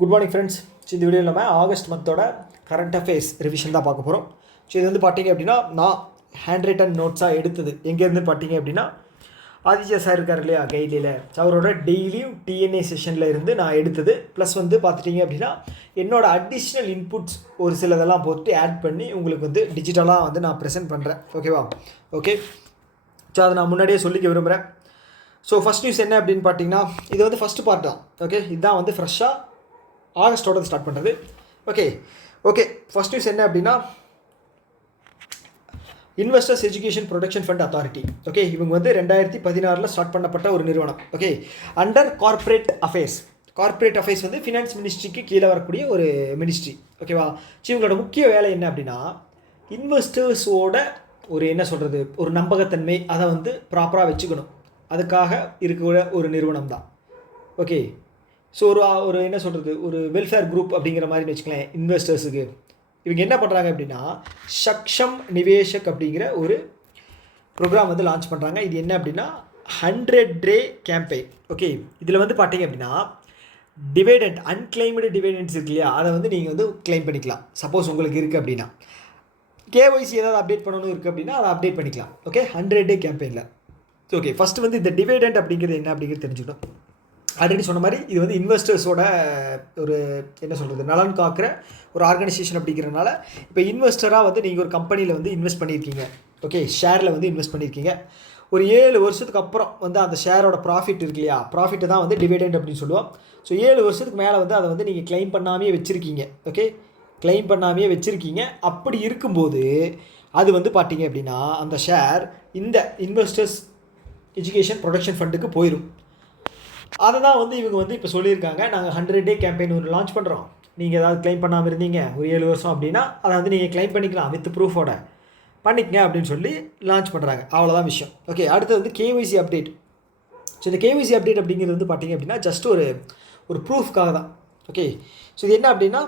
Good morning friends. இந்த video நம்ம August மந்தோட current affairs revision தான் பார்க்க போகிறோம். இது வந்து பார்த்தீங்க அப்படின்னா நான் ஹேண்ட் ரைட்டன் நோட்ஸாக எடுத்தது எங்கேருந்து பார்த்தீங்க அப்படின்னா ஆதித்யா சார் இருக்கார் இல்லையா கைலியில், அவரோட டெய்லியும் டிஎன்ஏ செஷனில் இருந்து நான் எடுத்தது. ப்ளஸ் வந்து பார்த்துட்டிங்க அப்படின்னா என்னோடய அடிஷ்னல் இன்புட்ஸ் ஒரு சிலதெல்லாம் போட்டு ஆட் பண்ணி உங்களுக்கு வந்து டிஜிட்டலாக வந்து நான் ப்ரெசென்ட் பண்ணுறேன். ஓகேவா? ஓகே, ஸோ அதை நான் முன்னாடியே சொல்லிக்க விரும்புகிறேன். ஸோ ஃபஸ்ட் நியூஸ் என்ன அப்படின்னு பார்த்தீங்கன்னா இது வந்து ஃபஸ்ட்டு பார்ட் தான். ஓகே, இதுதான் வந்து ஃப்ரெஷ்ஷாக ஆகஸ்ட்டோட ஸ்டார்ட் பண்ணுறது. ஓகே ஃபஸ்ட் நியூஸ் என்ன அப்படின்னா investors education protection fund authority. Okay, இவங்க வந்து 2016 ஸ்டார்ட் பண்ணப்பட்ட ஒரு நிறுவனம். ஓகே, அண்டர் கார்ப்பரேட் அஃபேர்ஸ் வந்து ஃபினான்ஸ் மினிஸ்ட்ரிக்கு கீழே வரக்கூடிய ஒரு மினிஸ்ட்ரி. ஓகேவா? ஸோ இவங்களோட முக்கிய வேலை என்ன அப்படின்னா இன்வெஸ்டர்ஸோட ஒரு என்ன சொல்கிறது ஒரு நம்பகத்தன்மை அதை வந்து ப்ராப்பராக வச்சுக்கணும், அதுக்காக இருக்கிற ஒரு நிறுவனம் தான். ஓகே, ஸோ ஒரு என்ன சொல்கிறது ஒரு வெல்ஃபேர் குரூப் அப்படிங்கிற மாதிரி வச்சுக்கலாம் இன்வெஸ்டர்ஸுக்கு. இவங்க என்ன பண்ணுறாங்க அப்படின்னா சக்ஷம் நிவேஷக் அப்படிங்கிற ஒரு ப்ரோக்ராம் வந்து லான்ச் பண்ணுறாங்க. இது என்ன அப்படின்னா 100 டே கேம்பெயின். ஓகே, இதில் வந்து பார்த்தீங்க அப்படின்னா டிவைடெண்ட் அன்கிளைம்டு டிவைடெண்ட்ஸ் இருக்கு இல்லையா, அதை வந்து நீங்கள் வந்து கிளைம் பண்ணிக்கலாம். சப்போஸ் உங்களுக்கு இருக்குது அப்படின்னா கேஒய்சி ஏதாவது அப்டேட் பண்ணணும் இருக்குது அப்படின்னா அதை அப்டேட் பண்ணிக்கலாம். ஓகே, 100 டே கேம்பெயினில். ஓகே, ஃபஸ்ட்டு வந்து இந்த டிவைடெண்ட் அப்படிங்கிறது என்ன அப்படிங்கிறது தெரிஞ்சுக்கணும். ஆல்ரெடி சொன்ன மாதிரி இது வந்து இன்வெஸ்டர்ஸோட ஒரு என்ன சொல்கிறது நலன் காக்கிற ஒரு ஆர்கனைசேஷன் அப்படிங்கிறனால இப்போ இன்வெஸ்டராக வந்து நீங்கள் ஒரு கம்பெனியில் வந்து இன்வெஸ்ட் பண்ணியிருக்கீங்க. ஓகே, ஷேரில் வந்து இன்வெஸ்ட் பண்ணியிருக்கீங்க. ஒரு 7 வருஷத்துக்கு அப்புறம் வந்து அந்த ஷேரோட ப்ராஃபிட் இருக்கு இல்லையா, ப்ராஃபிட்டை தான் வந்து டிவிடெண்ட் அப்படின்னு சொல்லுவோம். ஸோ 7 வருஷத்துக்கு மேலே வந்து அதை வந்து நீங்கள் கிளைம் பண்ணாமே வச்சுருக்கீங்க. ஓகே, கிளைம் பண்ணாமே வச்சுருக்கீங்க. அப்படி இருக்கும்போது அது வந்து பார்த்தீங்க அப்படின்னா அந்த ஷேர் இந்த இன்வெஸ்டர்ஸ் எஜுகேஷன் ப்ரொடெக்ஷன் ஃபண்டுக்கு போயிடும். அதை தான் வந்து இவங்க வந்து இப்போ சொல்லியிருக்காங்க, நாங்கள் 100 டே கேம்பெயின் ஒன்று லான்ச் பண்ணுறோம். நீங்கள் ஏதாவது கிளைம் பண்ணாமல் இருந்தீங்க ஒரு 7 வருஷம் அப்படின்னா அதை வந்து நீங்கள் கிளைம் பண்ணிக்கலாம் வித் ப்ரூஃபோட பண்ணிக்கங்க அப்படின்னு சொல்லி லான்ச் பண்ணுறாங்க. அவ்வளோதான் விஷயம். ஓகே, அடுத்து வந்து கேஒய்சி அப்டேட். ஸோ இந்த கேஒய்சி அப்டேட் அப்படிங்கிறது வந்து பார்த்தீங்க அப்படின்னா ஜஸ்ட் ஒரு ப்ரூஃப்காக தான். ஓகே, ஸோ இது என்ன அப்படின்னா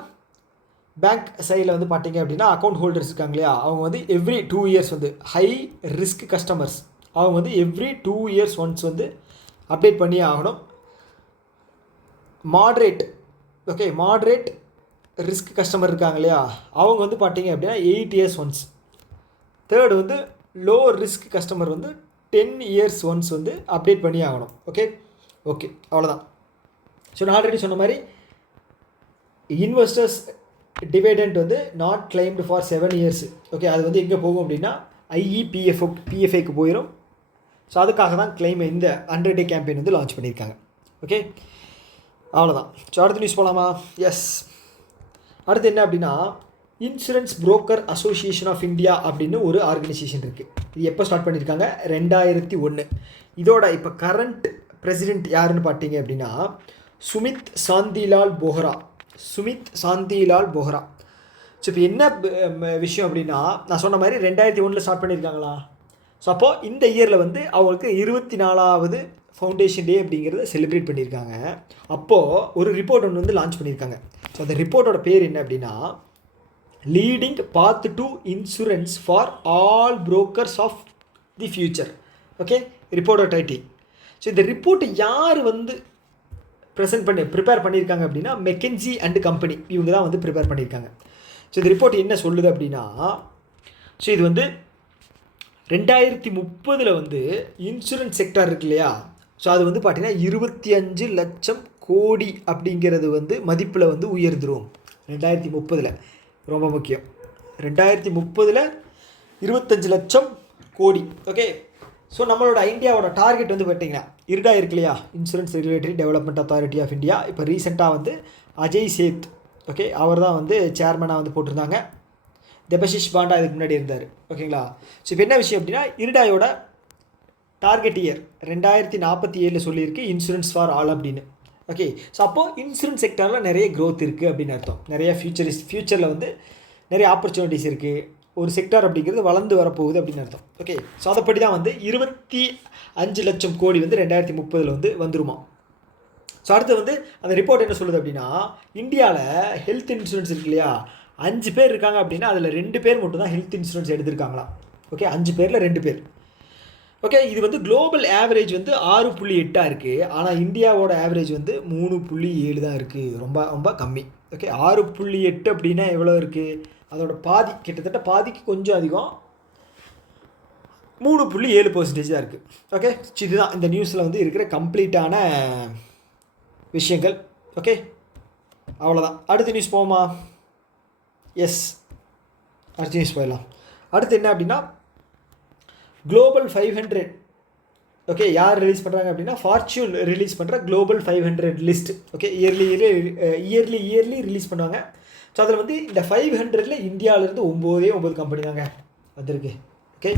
பேங்க் சைடில் வந்து பார்த்தீங்க அப்படின்னா அக்கௌண்ட் ஹோல்டர்ஸ் இருக்காங்க இல்லையா, அவங்க வந்து எவ்ரி 2 இயர்ஸ் வந்து ஹை ரிஸ்க் கஸ்டமர்ஸ் அவங்க வந்து எவ்ரி 2 இயர்ஸ் ஒன்ஸ் வந்து அப்டேட் பண்ணியே ஆகணும். மாட்ரேட் ரிஸ்க் கஸ்டமர் இருக்காங்க இல்லையா, அவங்க வந்து பார்த்தீங்க அப்படின்னா 8 இயர்ஸ் ஒன்ஸ். தேர்டு வந்து லோ ரிஸ்க் கஸ்டமர் வந்து 10 இயர்ஸ் ஒன்ஸ் வந்து அப்டேட் பண்ணி ஆகணும். ஓகே, அவ்வளோதான். ஸோ நான் ஆல்ரெடி சொன்ன மாதிரி இன்வெஸ்டர்ஸ் டிவைடெண்ட் வந்து not claimed for 7 years. Okay, அது வந்து எங்கே போகும் அப்படின்னா பிஎஃப்ஐக்கு போயிடும். ஸோ அதுக்காக தான் கிளைம் இந்த 100 டே கேம்பெயின் வந்து லான்ச் பண்ணியிருக்காங்க. ஓகே, அவ்வளோதான். ஸோ அடுத்த நியூஸ் போகலாமா? எஸ், அடுத்து என்ன அப்படின்னா insurance broker association of India அப்படின்னு ஒரு ஆர்கனைசேஷன் இருக்குது. இது எப்போ ஸ்டார்ட் பண்ணியிருக்காங்க? 2001. இதோட இப்போ கரண்ட் பிரசிடெண்ட் யாருன்னு பார்த்தீங்க அப்படின்னா சுமித் சாந்திலால் போஹ்ரா. ஸோ இப்போ என்ன விஷயம் அப்படின்னா நான் சொன்ன மாதிரி 2001 ஸ்டார்ட் பண்ணியிருக்காங்களா. ஸோ அப்போது இந்த இயரில் வந்து அவங்களுக்கு 24வது ஃபவுண்டேஷன் டே அப்படிங்கிறத செலிப்ரேட் பண்ணியிருக்காங்க. அப்போது ஒரு ரிப்போர்ட் ஒன்று வந்து லான்ச் பண்ணியிருக்காங்க. ஸோ அந்த ரிப்போர்ட்டோட பேர் என்ன அப்படின்னா leading path to insurance for all brokers of the future. Okay, ரிப்போர்ட்டோட டைட்டில். ஸோ இந்த ரிப்போர்ட்டை யார் வந்து ப்ரிப்பேர் பண்ணியிருக்காங்க அப்படின்னா மெக்கன்சி அண்ட் கம்பெனி, இவங்க தான் வந்து ப்ரிப்பேர் பண்ணியிருக்காங்க. ஸோ இந்த ரிப்போர்ட் என்ன சொல்லுது அப்படின்னா ஸோ இது வந்து 2030 வந்து இன்சூரன்ஸ் செக்டார் இருக்கு இல்லையா, ஸோ அது வந்து பார்த்திங்கன்னா 25 லட்சம் கோடி அப்படிங்கிறது வந்து மதிப்பில் வந்து உயர்ந்துடும் 2030. ரொம்ப முக்கியம், 2030 25 லட்சம் கோடி. ஓகே, ஸோ நம்மளோட இந்தியாவோட டார்கெட் வந்து பார்த்திங்கன்னா இருடா இருக்கு இல்லையா insurance regulatory development authority of India. இப்போ ரீசெண்டாக வந்து அஜய் சேத், ஓகே, அவர் தான் வந்து சேர்மனாக வந்து போட்டிருந்தாங்க. தெபஷிஷ் பாண்டா இதுக்கு முன்னாடி இருந்தார். ஓகேங்களா? ஸோ இப்போ என்ன விஷயம் அப்படின்னா இருடாயோட டார்கெட் இயர் 2047 சொல்லியிருக்கு இன்சூரன்ஸ் ஃபார் ஆல் அப்படின்னு. ஓகே, ஸோ அப்போது இன்சூரன்ஸ் செக்டரில் நிறைய க்ரோத் இருக்குது அப்படின்னு அர்த்தம். நிறைய ஃப்யூச்சரில் வந்து நிறைய ஆப்பர்ச்சுனிட்டிஸ் இருக்குது. ஒரு செக்டார் அப்படிங்கிறது வளர்ந்து வரப்போகுது அப்படின்னு அர்த்தம். ஓகே, ஸோ அதைப்படி தான் வந்து 25 லட்சம் கோடி வந்து 2030 வந்து வந்துருமா. ஸோ அடுத்து வந்து அந்த ரிப்போர்ட் என்ன சொல்லுது அப்படின்னா இந்தியாவில் ஹெல்த் இன்சூரன்ஸ் இருக்கு இல்லையா, 5 பேர் இருக்காங்க அப்படின்னா அதில் 2 பேர் மட்டும் தான் ஹெல்த் இன்சூரன்ஸ் எடுத்திருக்காங்களா. ஓகே, 5 பேரில் 2 பேர். ஓகே, இது வந்து குளோபல் ஆவரேஜ் வந்து 6.8 இருக்குது. ஆனால் இந்தியாவோட ஆவரேஜ் வந்து 3.7 தான் இருக்குது. ரொம்ப ரொம்ப கம்மி. ஓகே, 6.8 அப்படின்னா எவ்வளோ இருக்குது? அதோட பாதி, கிட்டத்தட்ட பாதிக்கு கொஞ்சம் அதிகம், 3.7% தான் இருக்குது. ஓகே, இதுதான் இந்த நியூஸில் வந்து இருக்கிற கம்ப்ளீட்டான விஷயங்கள். ஓகே, அவ்வளோதான். அடுத்த நியூஸ் போமா? எஸ், அடுத்த நியூஸ் போயிடலாம். அடுத்து என்ன அப்படின்னா, குளோபல் 500. ஓகே, யார் ரிலீஸ் பண்ணுறாங்க அப்படின்னா ஃபார்ச்சூன் ரிலீஸ் பண்ணுற global 500 list. Okay, yearly release பண்ணுவாங்க. ஸோ அதில் வந்து இந்த 500ல் இந்தியாவிலேருந்து 9 கம்பெனி தாங்க வந்திருக்கு. ஓகே,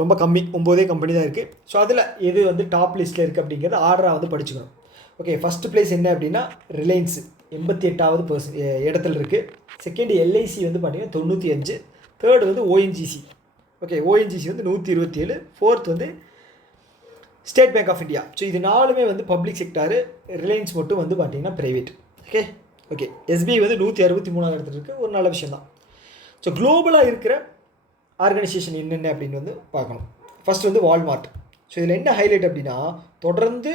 ரொம்ப கம்மி, 9 கம்பெனி தான் இருக்குது. ஸோ அதில் எது வந்து டாப் லிஸ்ட்டில் இருக்குது அப்படிங்கிறது ஆர்டராக வந்து படிச்சுக்கணும். ஓகே, ஃபஸ்ட்டு ப்ளேஸ் என்ன அப்படின்னா ரிலையன்ஸ் 88வது இடத்துல இருக்குது. செகண்ட் எல்ஐசி வந்து பார்த்திங்கன்னா 95. தேர்டு வந்து ஓஎன்ஜிசி. ஓகே, ஓஎன்ஜிசி வந்து 127. ஃபோர்த் வந்து State Bank of India. So இது 4மே வந்து பப்ளிக் செக்டாரு. ரிலையன்ஸ் மட்டும் வந்து பார்த்திங்கன்னா ப்ரைவேட். ஓகே ஓகே எஸ்பிஐ வந்து 163வது இடத்துல இருக்குது. ஒரு நல்ல விஷயம் தான். ஸோ குளோபலாக இருக்கிற ஆர்கனைசேஷன் என்னென்ன அப்படின்னு வந்து பார்க்கணும். ஃபஸ்ட் வந்து வால்மார்ட். ஸோ இதில் என்ன ஹைலைட் அப்படின்னா, தொடர்ந்து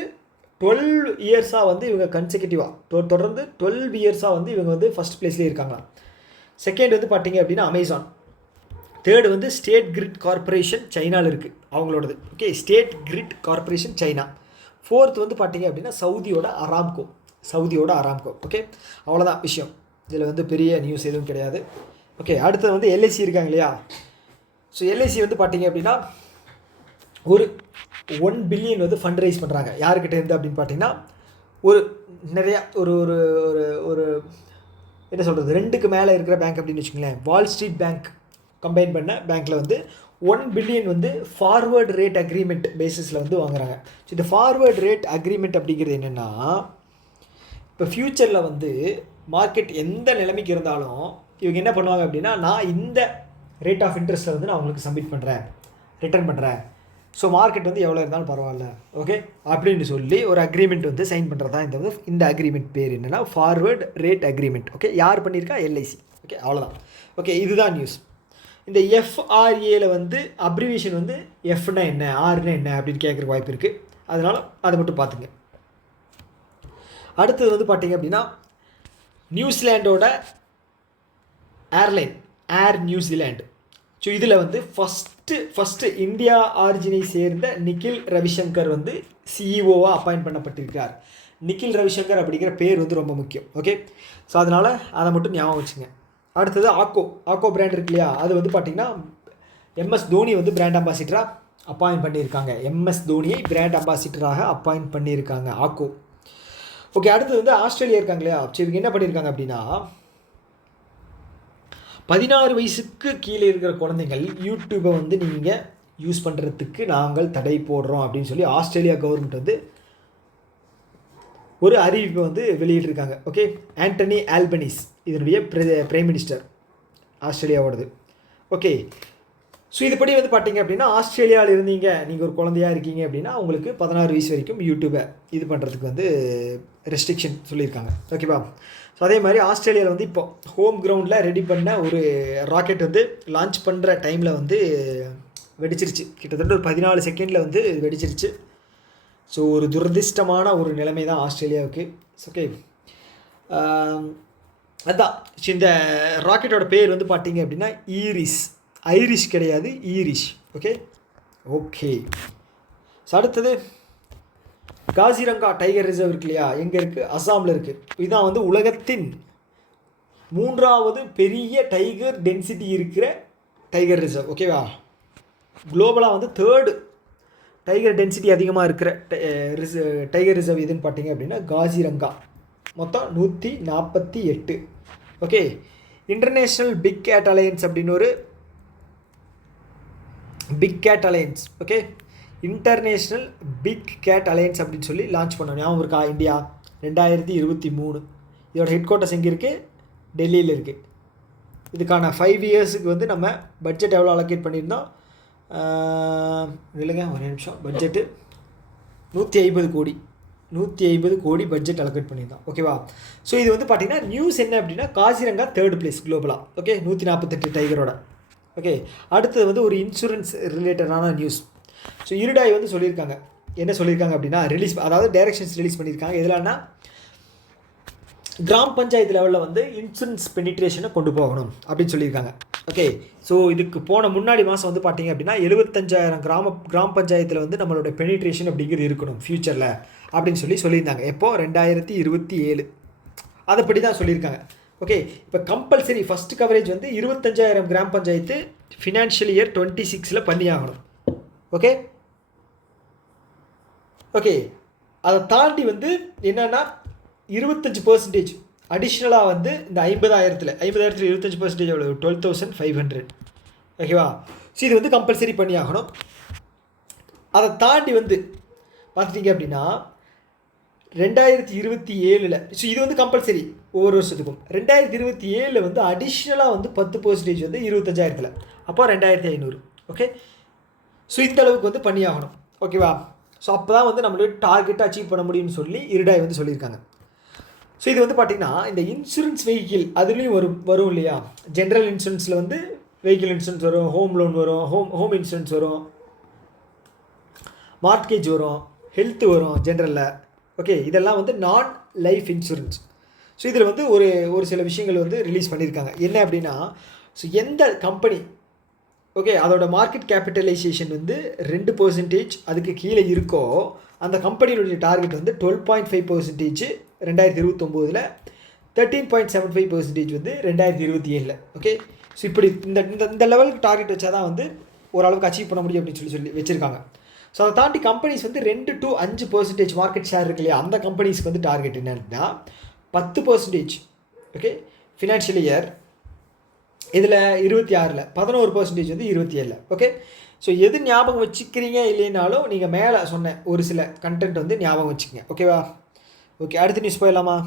12 இயர்ஸாக வந்து இவங்க கன்செக்யூட்டிவாக தொடர்ந்து 12 இயர்ஸாக வந்து இவங்க வந்து ஃபஸ்ட் ப்ளேஸ்லேயே இருக்காங்க. செகண்ட் வந்து பார்த்திங்க அப்படின்னா அமேசான். தேர்டு வந்து ஸ்டேட் கிரிட் கார்பரேஷன், சைனாவில் இருக்குது அவங்களோடது. Okay, state grid corporation China. Fourth வந்து பார்த்திங்க அப்படின்னா சவுதியோட அராம்கோ. ஓகே, அவ்வளோதான் விஷயம். இதில் வந்து பெரிய நியூஸ் எதுவும் கிடையாது. ஓகே, அடுத்தது வந்து எல்ஐசி இருக்காங்க இல்லையா? ஸோ எல்ஐசி வந்து பார்த்திங்க அப்படின்னா ஒரு 1 பில்லியன் வந்து ஃபண்ட் ரைஸ் பண்ணுறாங்க. யாருக்கிட்ட இருந்து அப்படின்னு பார்த்தீங்கன்னா ஒரு நிறையா ஒரு ஒரு ஒரு என்ன சொல்கிறது, 2க்கு மேலே இருக்கிற பேங்க் அப்படின்னு வச்சுக்கோங்களேன். வால் ஸ்ட்ரீட் பேங்க் கம்பைன் பண்ண பேங்க்கில் வந்து 1 பில்லியன் வந்து ஃபார்வர்டு ரேட் அக்ரிமெண்ட் பேசிஸில் வந்து வாங்குறாங்க. ஸோ இந்த ஃபார்வர்டு ரேட் அக்ரிமெண்ட் அப்படிங்கிறது என்னென்னா, இப்போ ஃப்யூச்சரில் வந்து மார்க்கெட் எந்த நிலைமைக்கு இருந்தாலும் இவங்க என்ன பண்ணுவாங்க அப்படின்னா, நான் இந்த ரேட் ஆஃப் இன்ட்ரெஸ்ட்டில் வந்து நான் உங்களுக்கு ரிட்டர்ன் பண்ணுறேன். ஸோ மார்க்கெட் வந்து எவ்வளோ இருந்தாலும் பரவாயில்ல, ஓகே அப்படின்னு சொல்லி ஒரு அக்ரிமெண்ட் வந்து சைன் பண்ணுறது தான் இந்த அக்ரிமெண்ட் பேர் என்னென்னா ஃபார்வர்டு ரேட் அக்ரிமெண்ட். ஓகே, யார் பண்ணியிருக்கா? எல்ஐசி. ஓகே, அவ்வளோதான். ஓகே, இதுதான் நியூஸ். இந்த எஃப்ஆர்ஏல வந்து அப்ரிவேஷன் வந்து எஃப்னா என்ன, ஆர்னா என்ன அப்படின்னு கேட்குற வாய்ப்பு இருக்குது. அதனால் அதை மட்டும் பார்த்துங்க. அடுத்தது வந்து பார்த்திங்க அப்படின்னா நியூசிலாண்டோட ஏர்லைன் ஏர் நியூசிலாண்ட். ஸோ இதில் வந்து ஃபஸ்ட்டு இந்தியா ஆரிஜினை சேர்ந்த நிக்கில் ரவிசங்கர் வந்து சிஇஓவாக அப்பாயிண்ட் பண்ணப்பட்டிருக்கிறார். நிக்கில் ரவிசங்கர் அப்படிங்கிற பேர் வந்து ரொம்ப முக்கியம். ஓகே, ஸோ அதனால் அதை மட்டும் ஞாபகம் வச்சுங்க. அடுத்தது ஆக்கோ பிராண்ட் இருக்கு இல்லையா? அது வந்து பார்த்திங்கன்னா எம்எஸ் தோனி வந்து பிராண்ட் அம்பாசிடராக அப்பாயிண்ட் பண்ணியிருக்காங்க. எம்எஸ் தோனியை பிராண்ட் அம்பாசிடராக அப்பாயிண்ட் பண்ணியிருக்காங்க ஆக்கோ. ஓகே, அடுத்தது வந்து ஆஸ்திரேலியா இருக்காங்க இல்லையா? சரி, இவங்க என்ன பண்ணியிருக்காங்க அப்படின்னா 16 வயசுக்கு கீழே இருக்கிற குழந்தைகள் யூடியூப்பை வந்து நீங்கள் யூஸ் பண்ணுறதுக்கு நாங்கள் தடை போடுறோம் அப்படின்னு சொல்லி ஆஸ்திரேலியா கவர்மெண்ட் வந்து ஒரு அறிவிப்பை வந்து வெளியிட்டிருக்காங்க. ஓகே, ஆண்டனி ஆல்பனீஸ் இதனுடைய பிரைம் மினிஸ்டர் ஆஸ்திரேலியாவோடது. ஓகே, ஸோ இதுபடி வந்து பார்த்தீங்க அப்படின்னா ஆஸ்திரேலியாவில் இருந்தீங்க, நீங்கள் ஒரு குழந்தையாக இருக்கீங்க அப்படின்னா உங்களுக்கு 16 வயசு வரைக்கும் யூடியூப்பை இது பண்ணுறதுக்கு வந்து ரெஸ்ட்ரிக்ஷன் சொல்லியிருக்காங்க. ஓகேவா? ஸோ அதே மாதிரி ஆஸ்திரேலியாவில் வந்து இப்போ ஹோம் கிரவுண்டில் ரெடி பண்ண ஒரு ராக்கெட் வந்து லான்ச் பண்ணுற டைமில் வந்து வெடிச்சிருச்சு. கிட்டத்தட்ட ஒரு 14 செகண்டில் வந்து வெடிச்சிருச்சு. ஸோ ஒரு துரதிர்ஷ்டமான ஒரு நிலைமை தான் ஆஸ்திரேலியாவுக்கு. ஓகே, அதுதான். இந்த ராக்கெட்டோட பேர் வந்து பார்த்தீங்க அப்படின்னா ஐரிஷ் கிடையாது, ஈரிஷ். ஓகே. ஸோ அடுத்தது காசிரங்கா டைகர் ரிசர்வ் இருக்கு இல்லையா? எங்கே இருக்குது? அஸ்ஸாமில் இருக்குது. இதுதான் வந்து உலகத்தின் 3வது பெரிய டைகர் டென்சிட்டி இருக்கிற டைகர் ரிசர்வ். ஓகேவா? குளோபலாக வந்து 3rd டைகர் டென்சிட்டி அதிகமாக இருக்கிற டைகர் ரிசர்வ் எதுன்னு பார்த்தீங்க அப்படின்னா காசிரங்கா. மொத்தம் 148. Okay, international big cat alliance அப்படின்னு ஒரு big cat alliance. Okay, international big cat alliance அப்படின்னு சொல்லி லான்ச் பண்ணோம். ஞாபகம் இருக்கா? இந்தியா 2023. இதோட ஹெட் குவார்ட்டர்ஸ் எங்கே இருக்குது? டெல்லியில் இருக்குது. இதுக்கான 5 இயர்ஸுக்கு வந்து நம்ம பட்ஜெட் எவ்வளோ அலோகேட் பண்ணியிருந்தோம்? இல்லைங்க, ஒரு நிமிஷம். பட்ஜெட்டு 150 கோடி பட்ஜெட் அலோகேட் பண்ணியிருந்தோம். ஓகேவா? ஸோ இது வந்து பார்த்திங்கன்னா நியூஸ் என்ன அப்படின்னா காசிரங்கா 3rd பிளேஸ் குளோபலாக. ஓகே, 148 டைகரோட. ஓகே, அடுத்தது வந்து ஒரு இன்சூரன்ஸ் ரிலேட்டடான நியூஸ். ஸோ இருடாய் வந்து சொல்லியிருக்காங்க, என்ன சொல்லியிருக்காங்க அப்படின்னா அதாவது டைரக்ஷன்ஸ் ரிலீஸ் பண்ணியிருக்காங்க. எதுலான்னா கிராம பஞ்சாயத்து லெவலில் வந்து இன்சூரன்ஸ் பெனிட்ரேஷனை கொண்டு போகணும் அப்படின்னு சொல்லியிருக்காங்க. ஓகே, ஸோ இதுக்கு போன முன்னாடி மாதம் வந்து பார்த்தீங்க அப்படின்னா 75,000 கிராம பஞ்சாயத்தில் வந்து நம்மளோட பெனிட்ரேஷன் அப்படிங்கிறது இருக்கணும் ஃப்யூச்சரில் அப்படின்னு சொல்லியிருந்தாங்க. எப்போ 2027 அதைப்படி தான் சொல்லியிருக்காங்க. ஓகே, இப்போ கம்பல்சரி ஃபஸ்ட்டு கவரேஜ் வந்து 25,000 கிராம பஞ்சாயத்து ஃபினான்ஷியல் இயர் 26 பண்ணி ஆகணும். ஓகே ஓகே அதை தாண்டி வந்து என்னென்னா 25% அடிஷ்னலாக வந்து இந்த 50,000 25% எவ்வளோ 12,500. ஓகேவா, ஸோ இது வந்து கம்பல்சரி பண்ணி ஆகணும். அதை தாண்டி வந்து பார்த்துட்டிங்க அப்படின்னா 2027 ஸோ இது வந்து கம்பல்சரி ஒவ்வொரு வருஷத்துக்கும். 2027 வந்து அடிஷ்னலாக வந்து 10% வந்து 25,000, அப்போ 2,500. ஓகே, ஸோ இந்த அளவுக்கு வந்து பண்ணி ஆகணும். ஓகேவா, ஸோ அப்போ தான் வந்து நம்மளோட டார்கெட்டை அச்சீவ் பண்ண முடியும்னு சொல்லி இருடாய் வந்து சொல்லியிருக்காங்க. ஸோ இது வந்து பார்த்திங்கன்னா இந்த இன்சூரன்ஸ் வெஹிக்கிள் அதுலேயும் வரும் இல்லையா, ஜென்ரல் இன்சூரன்ஸில் வந்து வெஹிக்கிள் இன்சூரன்ஸ் வரும், ஹோம் லோன் வரும், ஹோம் இன்சூரன்ஸ் வரும், மார்ட்கேஜ் வரும், ஹெல்த் வரும் ஜென்ரலில். ஓகே, இதெல்லாம் வந்து நான் லைஃப் இன்சூரன்ஸ். ஸோ இதில் வந்து ஒரு சில விஷயங்கள் வந்து ரிலீஸ் பண்ணியிருக்காங்க. என்ன அப்படின்னா, ஸோ எந்த கம்பெனி ஓகே அதோட மார்க்கெட் கேபிட்டலைசேஷன் வந்து 2% அதுக்கு கீழே இருக்கோ அந்த கம்பெனியோடைய டார்கெட் வந்து 12.5% 2029, 13.75% வந்து 2027. ஓகே, ஸோ இப்படி இந்த லெவலுக்கு டார்கெட் வச்சா தான் வந்து ஓரளவுக்கு அச்சீவ் பண்ண முடியும் அப்படின்னு சொல்லி வச்சுருக்காங்க. ஸோ அதை தாண்டி கம்பெனிஸ் வந்து 2 to 5% மார்க்கெட் ஷேர் இருக்கு இல்லையா, அந்த கம்பெனிஸ்க்கு வந்து டார்கெட் என்னன்னா 10%. ஓகே, ஃபினான்ஷியல் இயர் இதில் 26 11% வந்து 27. ஓகே, ஸோ எது ஞாபகம் வச்சுக்கிறீங்க இல்லைனாலும் நீங்கள் மேலே சொன்ன ஒரு சில கண்டென்ட் வந்து ஞாபகம் வச்சுக்கோங்க. ஓகேவா, ஓகே அடுத்த நியூஸ் போயிடலாமா?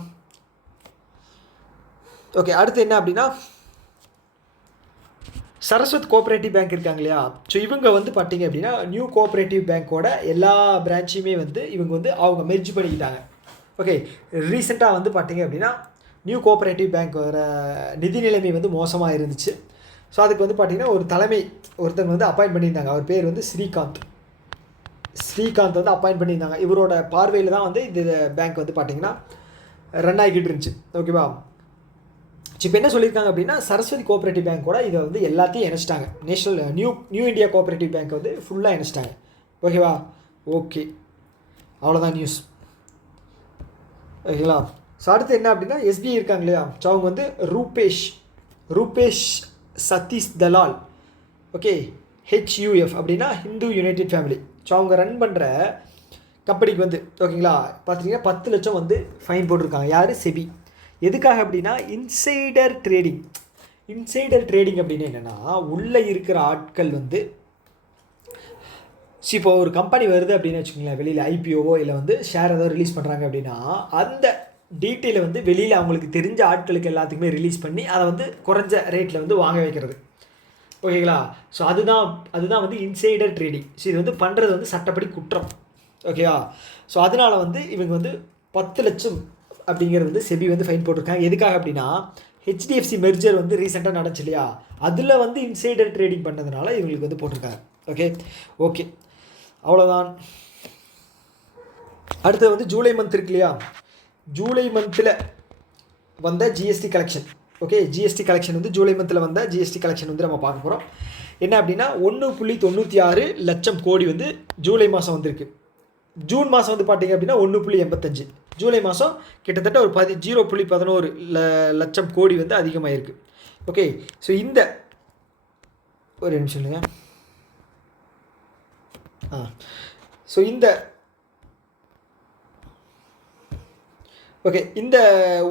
ஓகே, அடுத்து என்ன அப்படின்னா சரஸ்வத் கோஆப்ரேட்டிவ் பேங்க் இருக்காங்க இல்லையா, ஸோ இவங்க வந்து பார்த்தீங்க அப்படின்னா நியூ கோஆப்ரேட்டிவ் பேங்க்கோட எல்லா பிரான்ச்சையுமே வந்து இவங்க வந்து அவங்க மெர்ஜ் பண்ணிக்கிட்டாங்க. ஓகே, ரீசெண்டாக வந்து பார்த்தீங்க அப்படின்னா நியூ கோஆப்ரேட்டிவ் பேங்க் வர நிதி நிலைமை வந்து மோசமாக இருந்துச்சு. ஸோ அதுக்கு வந்து பார்த்திங்கன்னா ஒரு தலைமை ஒருத்தங்க வந்து அப்பாயிண்ட் பண்ணியிருந்தாங்க. அவர் பேர் வந்து ஸ்ரீகாந்த் வந்து அப்பாயிண்ட் பண்ணியிருந்தாங்க. இவரோட பார்வையில் தான் வந்து இந்த பேங்க் வந்து பார்த்திங்கன்னா ரன் ஆகிக்கிட்டு இருந்துச்சு. ஓகேவா, இப்போ என்ன சொல்லியிருக்காங்க அப்படின்னா சரஸ்வதி கோஆப்ரேட்டிவ் பேங்க்கோட இதை வந்து எல்லாத்தையும் இணைச்சிட்டாங்க. நியூ இந்தியா கோஆப்ரேட்டிவ் பேங்க் வந்து ஃபுல்லாக இணைச்சிட்டாங்க. ஓகேவா, ஓகே அவ்வளோதான் நியூஸ். ஓகேங்களா, ஸோ அடுத்து என்ன அப்படின்னா எஸ்பிஐ இருக்காங்க இல்லையா, ஸோ அவங்க வந்து ரூபேஷ் சதீஷ் தலால், ஓகே HUF அப்படின்னா ஹிந்து யுனைடெட் ஃபேமிலி. ஸோ அவங்க ரன் பண்ணுற கம்பெனிக்கு வந்து ஓகேங்களா பார்த்துட்டிங்கன்னா 10 லட்சம் வந்து ஃபைன் போட்டிருக்காங்க. யார்? செபி. எதுக்காக அப்படின்னா இன்சைடர் ட்ரேடிங் அப்படின்னு என்னென்னா உள்ளே இருக்கிற ஆட்கள் வந்து இப்போ ஒரு கம்பெனி வருது அப்படின்னு வச்சுக்கோங்களேன், வெளியில் ஐபிஓவோ இல்லை வந்து ஷேர் ஏதோ ரிலீஸ் பண்ணுறாங்க அப்படின்னா அந்த டீட்டெயிலை வந்து வெளியில் அவங்களுக்கு தெரிஞ்ச ஆட்களுக்கு எல்லாத்துக்குமே ரிலீஸ் பண்ணி அதை வந்து குறைஞ்ச ரேட்டில் வந்து வாங்க வைக்கிறது. ஓகேங்களா, ஸோ அதுதான் வந்து இன்சைடர் ட்ரேடிங். ஸோ இது வந்து பண்ணுறது வந்து சட்டப்படி குற்றம். ஓகேவா, ஸோ அதனால் வந்து இவங்க வந்து 10 லட்சம் அப்படிங்கிறது வந்து செபி வந்து ஃபைன் போட்டிருக்காங்க. எதுக்காக அப்படின்னா HDFC மெர்ஜர் வந்து ரீசெண்டாக நடந்துச்சு இல்லையா, அதில் வந்து இன்சைடர் ட்ரேடிங் பண்ணதுனால இவங்களுக்கு வந்து போட்டிருக்காங்க. ஓகே அவ்வளோதான். அடுத்தது வந்து ஜூலை மந்த் இருக்கு இல்லையா, ஜூலை மந்தில் வந்த GST collection. Okay, GST collection வந்து ஜூலை மந்தில் வந்த ஜிஎஸ்டி கலெக்ஷன் வந்து நம்ம பார்க்க போகிறோம். என்ன அப்படின்னா 1.96 லட்சம் கோடி வந்து ஜூலை மாதம் வந்திருக்கு. ஜூன் மாதம் வந்து பார்த்திங்க அப்படின்னா 1.85, ஜூலை மாதம் கிட்டத்தட்ட ஒரு 0.11 லட்சம் கோடி வந்து அதிகமாகிருக்கு. ஓகே, ஸோ இந்த ஒரு நிமிஷம் இல்லைங்க, ஸோ இந்த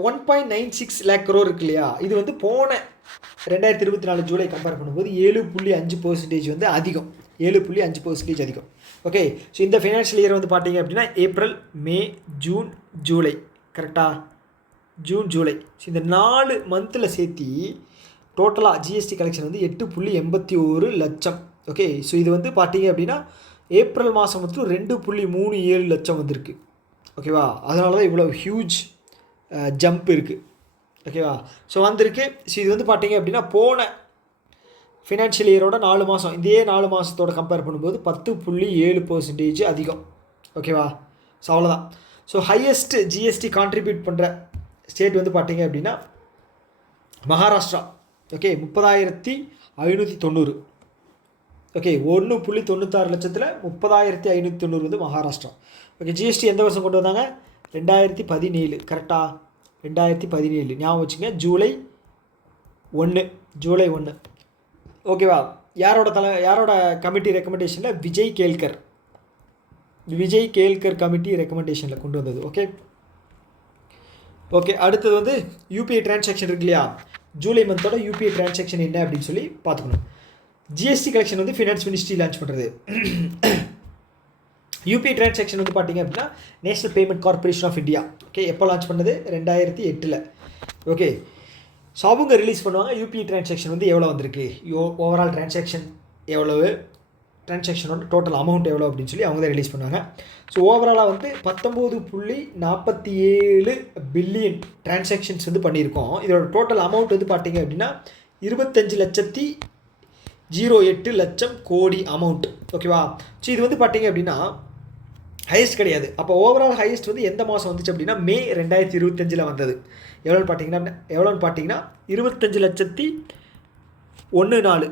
1.96 lakh crore இருக்கு இல்லையா, இது வந்து போன 2024 ஜூலை கம்பேர் பண்ணும்போது 7.5% வந்து அதிகம், 7.5% அதிகம். ஓகே, ஸோ இந்த ஃபினான்ஷியல் இயர் வந்து பார்த்தீங்க அப்படின்னா ஏப்ரல், மே, ஜூன், ஜூலை, கரெக்டாக ஜூன், ஜூலை, ஸோ இந்த 4 மந்தில் சேர்த்தி டோட்டலாக ஜிஎஸ்டி கலெக்ஷன் வந்து 8.81 லட்சம். ஓகே, ஸோ இது வந்து பார்த்தீங்க அப்படின்னா ஏப்ரல் மாதம் மட்டும் 2.37 லட்சம் வந்திருக்கு. ஓகேவா, அதனால தான் இவ்வளோ ஹியூஜ் ஜம்ப் இருக்குது. ஓகேவா, ஸோ வந்திருக்கு. ஸோ இது வந்து பார்த்தீங்க அப்படின்னா போன ஃபினான்ஷியல் இயரோட 4 மாதம், இதே 4 மாதத்தோட கம்பேர் பண்ணும்போது 10.7% அதிகம். ஓகேவா? ஸோ அவ்வளோதான். ஸோ ஹையஸ்ட் ஜிஎஸ்டி கான்ட்ரிபியூட் பண்ணுற ஸ்டேட் வந்து பார்த்தீங்க அப்படின்னா மகாராஷ்டிரா. ஓகே, 30,590. ஓகே, 1.96 லட்சத்தில் 30,590 வந்து மகாராஷ்டிரா. ஓகே, ஜிஎஸ்டி எந்த வருஷம் கொண்டு வந்தாங்க? 2017. கரெக்டாக 2017 ஞாபகம் வச்சுங்க. ஜூலை 1. ஓகேவா? யாரோட கமிட்டி ரெக்கமெண்டேஷனில்? விஜய் கேல்கர் கமிட்டி ரெக்கமெண்டேஷனில் கொண்டு வந்தது. ஓகே, அடுத்தது வந்து யூபிஐ டிரான்சாக்ஷன் இருக்கு இல்லையா? ஜூலை மந்தோட யூபிஐ டிரான்சாக்ஷன் என்ன அப்படின்னு சொல்லி பார்த்துக்கணும். ஜிஎஸ்டி கலெக்ஷன் வந்து ஃபினான்ஸ் மினிஸ்ட்ரி லான்ச் பண்ணுறது. யூபிஐ டிரான்சாக்ஷன் வந்து பார்த்தீங்க அப்படின்னா National Payment Corporation of India. Okay, எப்போ லான்ச் பண்ணது? 2008. ஓகே, ஸோ அவங்க ரிலீஸ் பண்ணுவாங்க யூபிஐ டிரான்சாக்ஷன் வந்து எவ்வளோ வந்திருக்கு, ஓவரால் டிரான்சாக்ஷன் எவ்வளவு, டிரான்சாக்ஷனோட டோட்டல் அமௌண்ட் எவ்வளோ அப்படின்னு சொல்லி அவங்க தான் ரிலீஸ் பண்ணுவாங்க. ஸோ ஓவராலாக வந்து 19.47 பில்லியன் டிரான்சாக்ஷன்ஸ் வந்து பண்ணியிருக்கோம். இதோட டோட்டல் அமௌண்ட் வந்து பார்த்தீங்க அப்படின்னா 25,08,00,000 கோடி அமௌண்ட். ஓகேவா? ஸோ இது வந்து பார்த்தீங்க அப்படின்னா ஹையஸ்ட் கிடையாது. அப்போ ஓவரால் ஹையஸ்ட் வந்து எந்த மாதம் வந்துச்சு அப்படின்னா மே 2025 வந்தது. எவ்வளோன்னு பார்த்தீங்கன்னா 25,14,00,000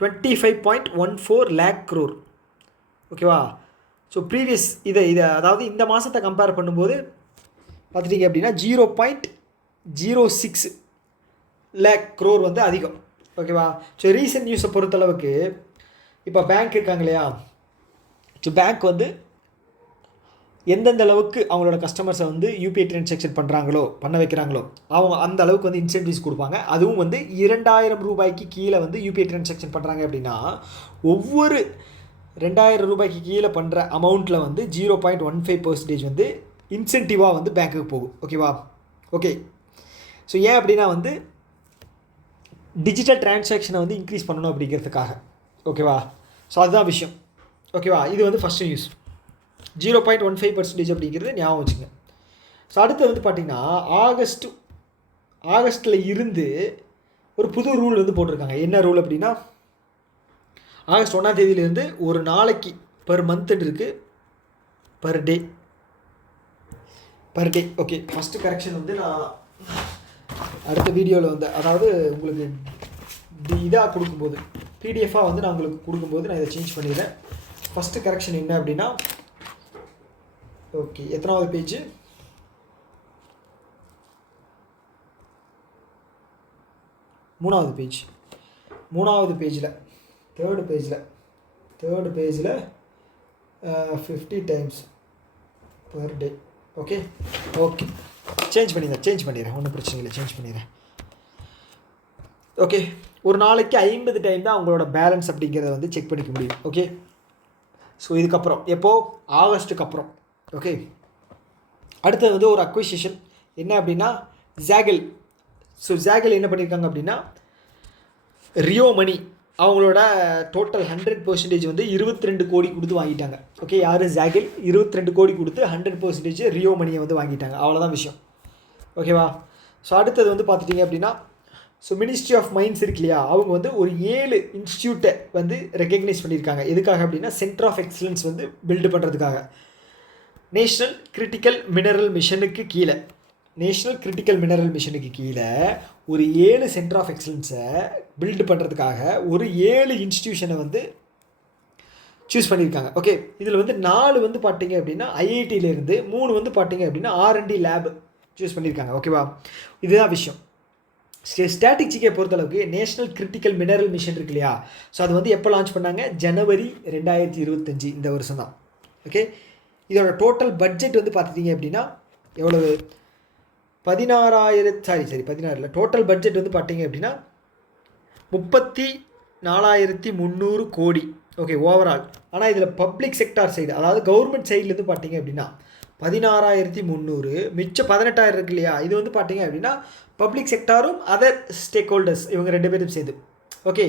25.14 lakh crore. ஓகேவா? ஸோ ப்ரீவியஸ் இதை அதாவது இந்த மாதத்தை கம்பேர் பண்ணும்போது பார்த்துட்டிங்க அப்படின்னா 0.06 lakh crore வந்து அதிகம். ஓகேவா? ஸோ ரீசன்ட் நியூஸை பொறுத்தளவுக்கு இப்போ பேங்க் இருக்காங்க இல்லையா? ஸோ பேங்க் வந்து எந்தெந்த அளவுக்கு அவங்களோட கஸ்டமர்ஸை வந்து யூபிஐ டிரான்சாக்ஷன் பண்ண வைக்கிறாங்களோ அவங்க அந்த அளவுக்கு வந்து இன்சென்டிவ்ஸ் கொடுப்பாங்க. அதுவும் வந்து 2,000 ரூபாய்க்கு கீழே வந்து யூபிஐ டிரான்சாக்ஷன் பண்ணுறாங்க அப்படின்னா ஒவ்வொரு 2,000 ரூபாய்க்கு கீழே பண்ணுற அமௌண்ட்டில் வந்து 0.15% வந்து இன்சென்டிவாக வந்து பேங்க்குக்கு போகும். ஓகே. ஸோ ஏன் அப்படின்னா வந்து டிஜிட்டல் டிரான்சாக்ஷனை வந்து இன்க்ரீஸ் பண்ணணும் அப்படிங்கிறதுக்காக. ஓகேவா? ஸோ அதுதான் விஷயம். ஓகேவா? இது வந்து ஃபஸ்ட்டு நியூஸ். 0.15% அப்படிங்கிறது ஞாபகம் வச்சுங்க. ஸோ அடுத்து வந்து பார்த்திங்கன்னா ஆகஸ்ட்டில் இருந்து ஒரு புது ரூல் வந்து போட்டிருக்காங்க. என்ன ரூல் அப்படின்னா ஆகஸ்ட் 1ஆம் தேதியிலேருந்து ஒரு நாளைக்கு பர் மந்த் இருக்குது, per day. Okay, first correction வந்து நான் அடுத்த வீடியோவில் வந்து அதாவது உங்களுக்கு இதாக கொடுக்கும்போது பிடிஎஃபாக வந்து நான் உங்களுக்கு கொடுக்கும்போது நான் இதை சேஞ்ச் பண்ணிடுறேன். ஃபஸ்ட்டு கரெக்ஷன் என்ன அப்படின்னா ஓகே, எத்தனாவது பேஜ்? 3வது பேஜ். 3வது பேஜில் தேர்டு பேஜில் 50 times per day. Okay change பண்ணிடுறேன், ஒன்றும் பிரச்சனை இல்லை, சேஞ்ச் பண்ணிடுறேன். ஓகே, ஒரு நாளைக்கு 50 டைம் தான் அவங்களோட பேலன்ஸ் அப்படிங்கிறத வந்து செக் பண்ணிக்க முடியும். ஓகே, ஸோ இதுக்கப்புறம் எப்போது? ஆகஸ்ட்டுக்கு அப்புறம். ஓகே, அடுத்தது வந்து ஒரு அக்விசிஷன் என்ன அப்படின்னா ஜாகில். ஸோ ஜாகில் என்ன பண்ணியிருக்காங்க அப்படின்னா ரியோ மணி அவங்களோட டோட்டல் 100% வந்து 22 கோடி கொடுத்து வாங்கிட்டாங்க. ஓகே, யார்? ஜாகில் 22 கோடி கொடுத்து 100% ரியோ மணியை வந்து வாங்கிட்டாங்க. அவ்வளோதான் விஷயம். ஓகேவா? ஸோ அடுத்தது வந்து பார்த்துட்டிங்க அப்படின்னா ஸோ மினிஸ்ட்ரி ஆஃப் மைன்ஸ் இருக்கு இல்லையா? அவங்க வந்து ஒரு 7 இன்ஸ்டியூட்டை வந்து ரெக்கக்னைஸ் பண்ணியிருக்காங்க. எதுக்காக அப்படின்னா சென்டர் ஆஃப் எக்ஸலன்ஸ் வந்து பில்டு பண்ணுறதுக்காக. நேஷ்னல் கிரிட்டிக்கல் மினரல் மிஷனுக்கு கீழே ஒரு 7 சென்டர் ஆஃப் எக்ஸலன்ஸை பில்டு பண்ணுறதுக்காக ஒரு 7 இன்ஸ்டிடியூஷனை வந்து சூஸ் பண்ணியிருக்காங்க. ஓகே, இதில் வந்து 4 வந்து பார்த்தீங்க அப்படின்னா ஐஐடியிலேருந்து, 3 வந்து பார்த்தீங்க அப்படின்னா R&D லேப் சூஸ் பண்ணியிருக்காங்க. ஓகேவா? இதுதான் விஷயம். ஸ்ட்ராட்டஜிக்கை பொறுத்தளவுக்கு நேஷ்னல் கிரிட்டிக்கல் மினரல் மிஷன் இருக்கு இல்லையா? ஸோ அது வந்து எப்போ லான்ச் பண்ணாங்க? ஜனவரி 2025 இந்த வருஷம் தான். ஓகே, இதோட டோட்டல் பட்ஜெட் வந்து பார்த்துட்டிங்க அப்படின்னா எவ்வளவு? 16 டோட்டல் பட்ஜெட் வந்து பார்த்தீங்க அப்படின்னா 34,300 கோடி. Okay, overall. ஆனால் இதில் பப்ளிக் செக்டார் சைடு, அதாவது கவர்மெண்ட் சைட்லேருந்து பார்த்தீங்க அப்படின்னா 16,300, மிச்சம் 18,000 இருக்கு இல்லையா? இது வந்து பார்த்தீங்க அப்படின்னா பப்ளிக் செக்டாரும் அதர் ஸ்டேக் ஹோல்டர்ஸ் இவங்க 2 பேரும் சேர்ந்து. ஓகே,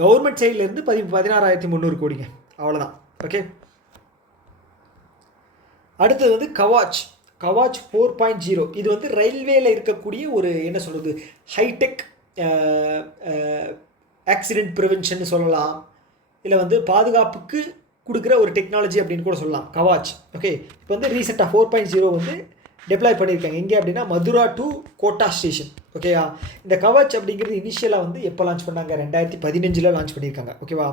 கவர்மெண்ட் சைட்லேருந்து 16,300 கோடிங்க. அவ்வளோதான். ஓகே, அடுத்தது வந்து கவாச் 4.0. இது வந்து ரயில்வேல இருக்கக்கூடிய ஒரு என்ன சொல்கிறது ஹைடெக் ஆக்சிடென்ட் ப்ரிவென்ஷன் சொல்லலாம், இல்லை வந்து பாதுகாப்புக்கு கொடுக்குற ஒரு டெக்னாலஜி அப்படின்னு கூட சொல்லலாம் கவாச். ஓகே, இப்போ வந்து ரீசெண்டாக 4.0 வந்து டெப்ளாய் பண்ணியிருக்காங்க எங்கே அப்படின்னா மதுரா டு கோட்டா ஸ்டேஷன். ஓகேவா, இந்த கவச் அப்படிங்கிறது இனிஷியலாக வந்து எப்போ லான்ச் பண்ணாங்க, 2015 லான்ச் பண்ணியிருக்காங்க. ஓகேவா,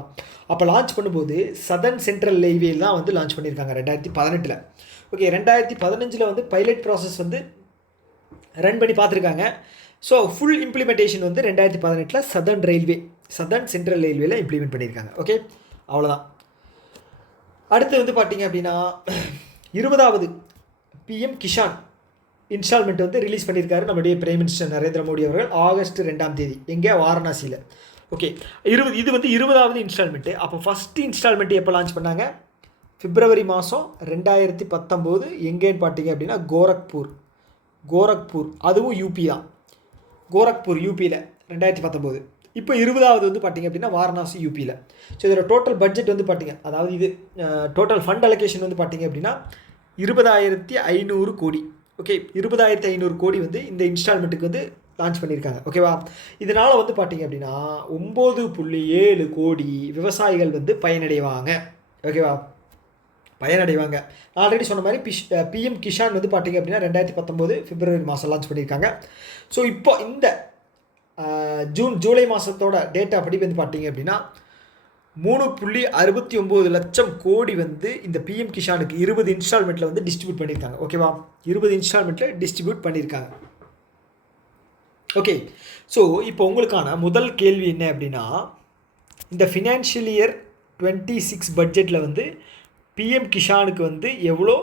அப்போ லான்ச் பண்ணும்போது சதர்ன் சென்ட்ரல் ரயில்வே தான் வந்து லான்ச் பண்ணியிருக்காங்க 2018. ஓகே, 2015 வந்து பைலட் ப்ராசஸ் வந்து ரன் பண்ணி பார்த்துருக்காங்க. ஸோ ஃபுல் இம்ப்ளிமெண்டேஷன் வந்து 2018 சதர்ன் சென்ட்ரல் ரயில்வேல இம்ப்ளிமெண்ட் பண்ணியிருக்காங்க. ஓகே, அவ்வளோதான். அடுத்து வந்து பார்த்தீங்க அப்படின்னா 20வது பிஎம் கிஷான் இன்ஸ்டால்மெண்ட் வந்து ரிலீஸ் பண்ணியிருக்காரு நம்முடைய பிரைம் மினிஸ்டர் நரேந்திர மோடி அவர்கள் August 2 எங்கே, வாரணாசியில். ஓகே, இது வந்து 20வது இன்ஸ்டால்மெண்ட்டு. அப்போ ஃபஸ்ட்டு இன்ஸ்டால்மெண்ட்டு எப்போ லான்ச் பண்ணாங்க, February 2019 எங்கேன்னு பார்த்தீங்க அப்படின்னா கோரக்பூர், அதுவும் யூபி தான். கோரக்பூர் யூபியில் 2019. இப்போ 20வது வந்து பார்த்திங்க அப்படின்னா வாரணாசி யூபியில். ஸோ இதோட டோட்டல் பட்ஜெட் வந்து பார்த்திங்க, அதாவது இது டோட்டல் ஃபண்ட் அலோகேஷன் வந்து பார்த்திங்க அப்படின்னா 20,500 கோடி. ஓகே, 20,500 கோடி வந்து இந்த இன்ஸ்டால்மெண்ட்டுக்கு வந்து லான்ச் பண்ணியிருக்காங்க. ஓகேவா, இதனால் வந்து பார்த்திங்க அப்படின்னா 9.7 கோடி விவசாயிகள் வந்து பயனடைவாங்க. ஓகேவா, பயனடைவாங்க. ஆல்ரெடி சொன்ன மாதிரி பிஎம் கிஷான் வந்து பார்த்திங்க அப்படின்னா 2019 February லான்ச் பண்ணியிருக்காங்க. ஸோ இப்போ இந்த ஜூலை மாதத்தோட டேட்டா அப்படி வந்து பார்த்தீங்க அப்படின்னா 3.69 லட்சம் கோடி வந்து இந்த பிஎம் கிஷானுக்கு 20 இன்ஸ்டால்மெண்ட்டில் வந்து டிஸ்ட்ரிபியூட் பண்ணியிருக்காங்க. ஓகேவா, 20 இன்ஸ்டால்மெண்ட்டில் டிஸ்ட்ரிபியூட் பண்ணியிருக்காங்க. ஓகே, ஸோ இப்போ உங்களுக்கான முதல் கேள்வி என்ன அப்படின்னா, இந்த ஃபினான்ஷியல் இயர் 26 பட்ஜெட்டில் வந்து பிஎம் கிஷானுக்கு வந்து எவ்வளோ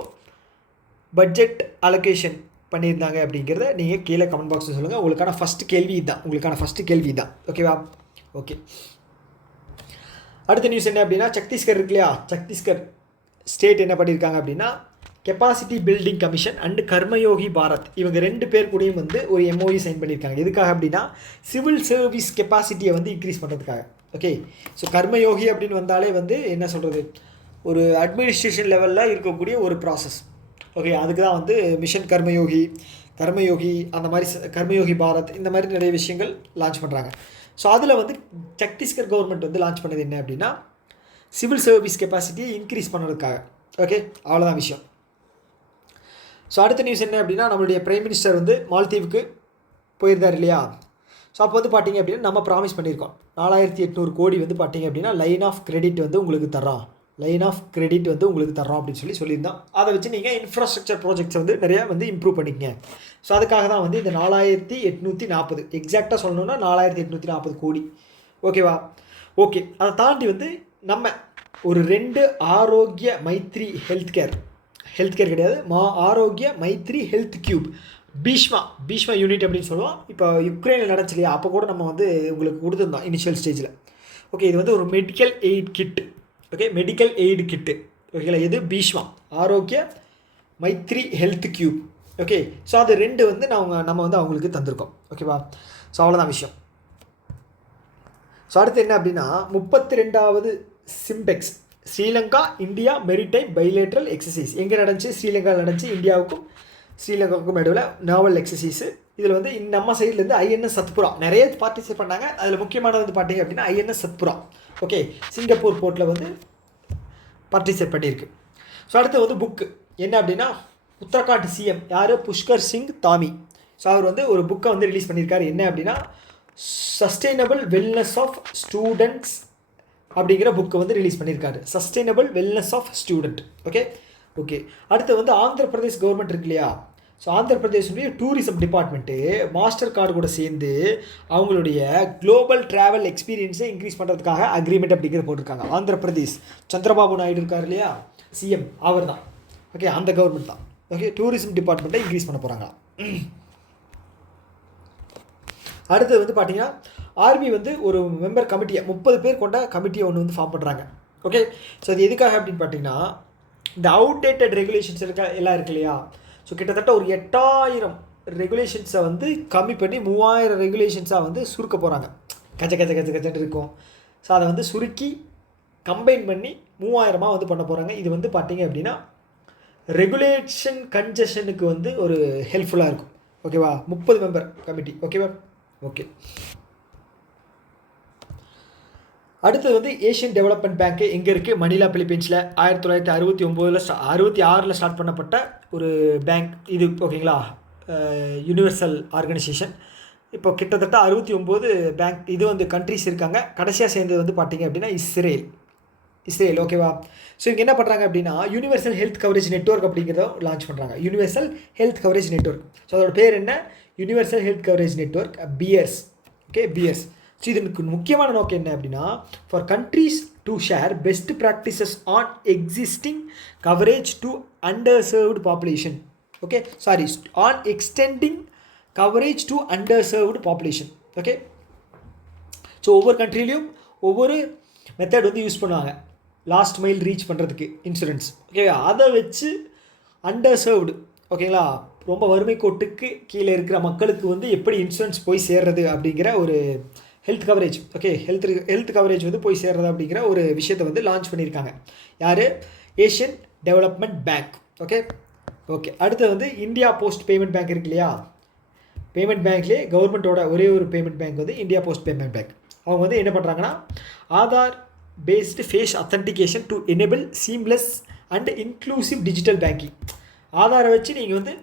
பட்ஜெட் அலோகேஷன் பண்ணியிருந்தாங்க அப்படிங்கிறத நீங்கள் கீழே கமெண்ட் பாக்ஸில் சொல்லுங்கள். உங்களுக்கான ஃபஸ்ட்டு கேள்வி இதுதான். ஓகேவா, ஓகே. அடுத்த நியூஸ் என்ன அப்படின்னா, சத்தீஸ்கர் இருக்கு இல்லையா, சத்தீஸ்கர் ஸ்டேட் என்ன பண்ணியிருக்காங்க அப்படின்னா capacity building commission and Karmayogi Bharat இவங்க 2 பேர் கூடயும் வந்து ஒரு MOU சைன் பண்ணியிருக்காங்க. எதுக்காக அப்படின்னா சிவில் சர்வீஸ் கெப்பாசிட்டியை வந்து இன்க்ரீஸ் பண்ணுறதுக்காக. ஓகே, ஸோ கர்மயோகி அப்படின்னு வந்தாலே வந்து என்ன சொல்கிறது, ஒரு அட்மினிஸ்ட்ரேஷன் லெவலில் இருக்கக்கூடிய ஒரு ப்ராசஸ். ஓகே, அதுக்கு தான் வந்து மிஷன் கர்மயோகி அந்த மாதிரி கர்மயோகி பாரத் இந்த மாதிரி நிறைய விஷயங்கள் லான்ச் பண்ணுறாங்க. ஸோ அதில் வந்து சத்தீஸ்கர் கவர்மெண்ட் வந்து லான்ச் பண்ணது என்ன அப்படின்னா சிவில் சர்வீஸ் கெப்பாசிட்டியை இன்க்ரீஸ் பண்ணுறதுக்காக. ஓகே, அவ்வளோதான் விஷயம். ஸோ அடுத்த நியூஸ் என்ன அப்படின்னா, நம்மளுடைய பிரைம் மினிஸ்டர் வந்து மால்தீவுக்கு போயிருந்தார் இல்லையா. ஸோ அப்போ வந்து பார்த்திங்க அப்படின்னா நம்ம ப்ராமிஸ் பண்ணியிருக்கோம் 4,800 கோடி வந்து பார்த்திங்க அப்படின்னா லைன் ஆஃப் கிரெடிட் வந்து உங்களுக்கு தர்றோம் அப்படின்னு சொல்லியிருந்தோம். அதை வச்சு நீங்கள் இன்ஃப்ராஸ்ட்ரக்சர் ப்ராஜெக்ட்ஸ் வந்து நிறையா வந்து இம்ப்ரூவ் பண்ணிக்கங்க. ஸோ அதுக்காக தான் வந்து இந்த 4,840 எக்ஸாக்டாக சொல்லணுன்னா 4,840 கோடி. ஓகேவா, ஓகே. அதை தாண்டி வந்து நம்ம ஒரு 2 ஆரோக்கிய மைத்ரி ஹெல்த் கேர் கிடையாது, Arogya Maitri health cube Bhishma unit அப்படின்னு சொல்லுவோம். இப்போ யுக்ரைனில் நடந்துச்சு இல்லையா, அப்போ கூட நம்ம வந்து உங்களுக்கு கொடுத்துருந்தோம் இனிஷியல் ஸ்டேஜில். ஓகே, இது வந்து ஒரு மெடிக்கல் எய்டு கிட்டு. ஓகேங்களா, இது Bhishma Arogya Maitri health cube. Okay, so அது 2 வந்து நம்ம வந்து அவங்களுக்கு தந்திருக்கோம். ஓகேவா, ஸோ அவ்வளோதான் விஷயம். ஸோ அடுத்து என்ன அப்படின்னா 32வது SIMBEX Sri Lanka India maritime bilateral exercise எங்கே நடந்துச்சு, ஸ்ரீலங்காவில் நடந்துச்சு. ஸ்ரீலங்காவுக்கும் நடுவில் நாவல் எக்ஸசைஸு. இதில் வந்து நம்ம சைட்லேருந்து INS சத்புரா நிறைய பார்ட்டிசிபேட் பண்ணாங்க. அதில் முக்கியமானது வந்து பார்த்தீங்க அப்படின்னா INS சத்புரா. ஓகே, சிங்கப்பூர் போர்ட்டில் வந்து பார்ட்டிசிபேட் பண்ணியிருக்கு. ஸோ அடுத்து வந்து புக்கு என்ன அப்படின்னா உத்தரகாண்ட் CM யார், புஷ்கர் சிங் தாமி. ஸோ அவர் வந்து ஒரு புக்கை வந்து ரிலீஸ் பண்ணியிருக்காரு. என்ன அப்படின்னா சஸ்டைனபிள் வெல்னஸ் ஆஃப் ஸ்டூடெண்ட்ஸ் அப்படிங்கிற புக்கை வந்து ரிலீஸ் பண்ணியிருக்காரு. Sustainable wellness of student. Okay. அடுத்து வந்து ஆந்திர பிரதேஷ் கவர்மெண்ட் இருக்கு இல்லையா. ஸோ ஆந்திர பிரதேஷுடைய டூரிசம் டிபார்ட்மெண்ட்டு மாஸ்டர் கார்டு கூட சேர்ந்து அவங்களுடைய குளோபல் ட்ராவல் எக்ஸ்பீரியன்ஸை இன்க்ரீஸ் பண்ணுறதுக்காக அக்ரிமெண்ட் அப்படிங்கிற போட்டிருக்காங்க. ஆந்திர பிரதேஷ் சந்திரபாபு நாயுடு இருக்கார் இல்லையா CM, அவர் தான். ஓகே, அந்த கவர்மெண்ட் தான். ஓகே, டூரிசம் டிபார்ட்மெண்ட்டை இன்க்ரீஸ் பண்ண போகிறாங்க. அடுத்தது வந்து பார்த்தீங்கன்னா ஆர்மி வந்து ஒரு மெம்பர் கமிட்டியை 30 பேர் கொண்ட கமிட்டியை ஒன்று வந்து ஃபார்ம் பண்ணுறாங்க. ஓகே, ஸோ அது எதுக்காக அப்படின்னு பார்த்தீங்கன்னா இந்த அவுடேட்டட் ரெகுலேஷன்ஸ் எல்லாம் இருக்கு இல்லையா. ஸோ கிட்டத்தட்ட ஒரு 8,000 ரெகுலேஷன்ஸை வந்து கம்மி பண்ணி 3,000 ரெகுலேஷன்ஸாக வந்து சுருக்க போகிறாங்க. கச்சன்னு இருக்கும். ஸோ அதை வந்து சுருக்கி கம்பைன் பண்ணி 3,000 வந்து பண்ண போகிறாங்க. இது வந்து பார்த்தீங்க அப்படின்னா ரெகுலேஷன் கன்ஜெஷனுக்கு வந்து ஒரு ஹெல்ப்ஃபுல்லாக இருக்கும். ஓகேவா, 30 மெம்பர் கமிட்டி. ஓகேவா, ஓகே. அடுத்தது வந்து ஏஷியன் டெவலப்மெண்ட் பேங்க்கு எங்கே இருக்குது? மணிலா பிலிப்பீன்ஸில் 1966 ஸ்டார்ட் பண்ணப்பட்ட ஒரு பேங்க் இது. ஓகேங்களா? Universal organisation. இப்போ கிட்டத்தட்ட 69 பேங்க் இது வந்து கண்ட்ரிஸ் இருக்காங்க. கடைசியாக சேர்ந்தது வந்து பார்த்தீங்க அப்படின்னா இஸ்ரேல். ஓகேவா? ஸோ இங்கே என்ன பண்ணுறாங்க அப்படின்னா யூனிவர்சல் ஹெல்த் கவரேஜ் நெட்வொர்க் அப்படிங்கிறத லான்ச் பண்ணுறாங்க. Universal health coverage network. So அதோட பேர் என்ன? Universal health coverage network, PS. Okay, PS. So இதுக்கு முக்கியமான நோக்கம் என்ன அப்படின்னா for countries to share best practices on existing coverage to underserved population. Okay, sorry, on extending coverage to underserved population. Okay, so ஒவ்வொரு கண்ட்ரிலையும் ஒவ்வொரு மெத்தட் வந்து use பண்ணுவாங்க லாஸ்ட் மைல் ரீச் பண்ணுறதுக்கு இன்சூரன்ஸ். ஓகே, அதை வச்சு அண்டர்சர்வ்டு, ஓகேங்களா, ரொம்ப வறுமை கோட்டுக்கு கீழே இருக்கிற மக்களுக்கு வந்து எப்படி இன்சூரன்ஸ் போய் சேர்றது அப்படிங்கிற ஒரு health coverage. Okay, health coverage வந்து போய் சேர்றது அப்படிங்கிற ஒரு விஷயத்தை வந்து லான்ச் பண்ணியிருக்காங்க. யார்? Asian development bank. ஓகே, அடுத்து வந்து இந்தியா போஸ்ட் பேமெண்ட் பேங்க் இருக்கு இல்லையா? பேமெண்ட் பேங்க்லேயே கவர்மெண்ட்டோட ஒரே ஒரு பேமெண்ட் பேங்க் வந்து இந்தியா போஸ்ட் பேமெண்ட் பேங்க். அவங்க வந்து என்ன பண்ணுறாங்கன்னா Aadhaar based face authentication to enable seamless and inclusive digital banking. ஆதாரை வச்சு நீங்கள் வந்து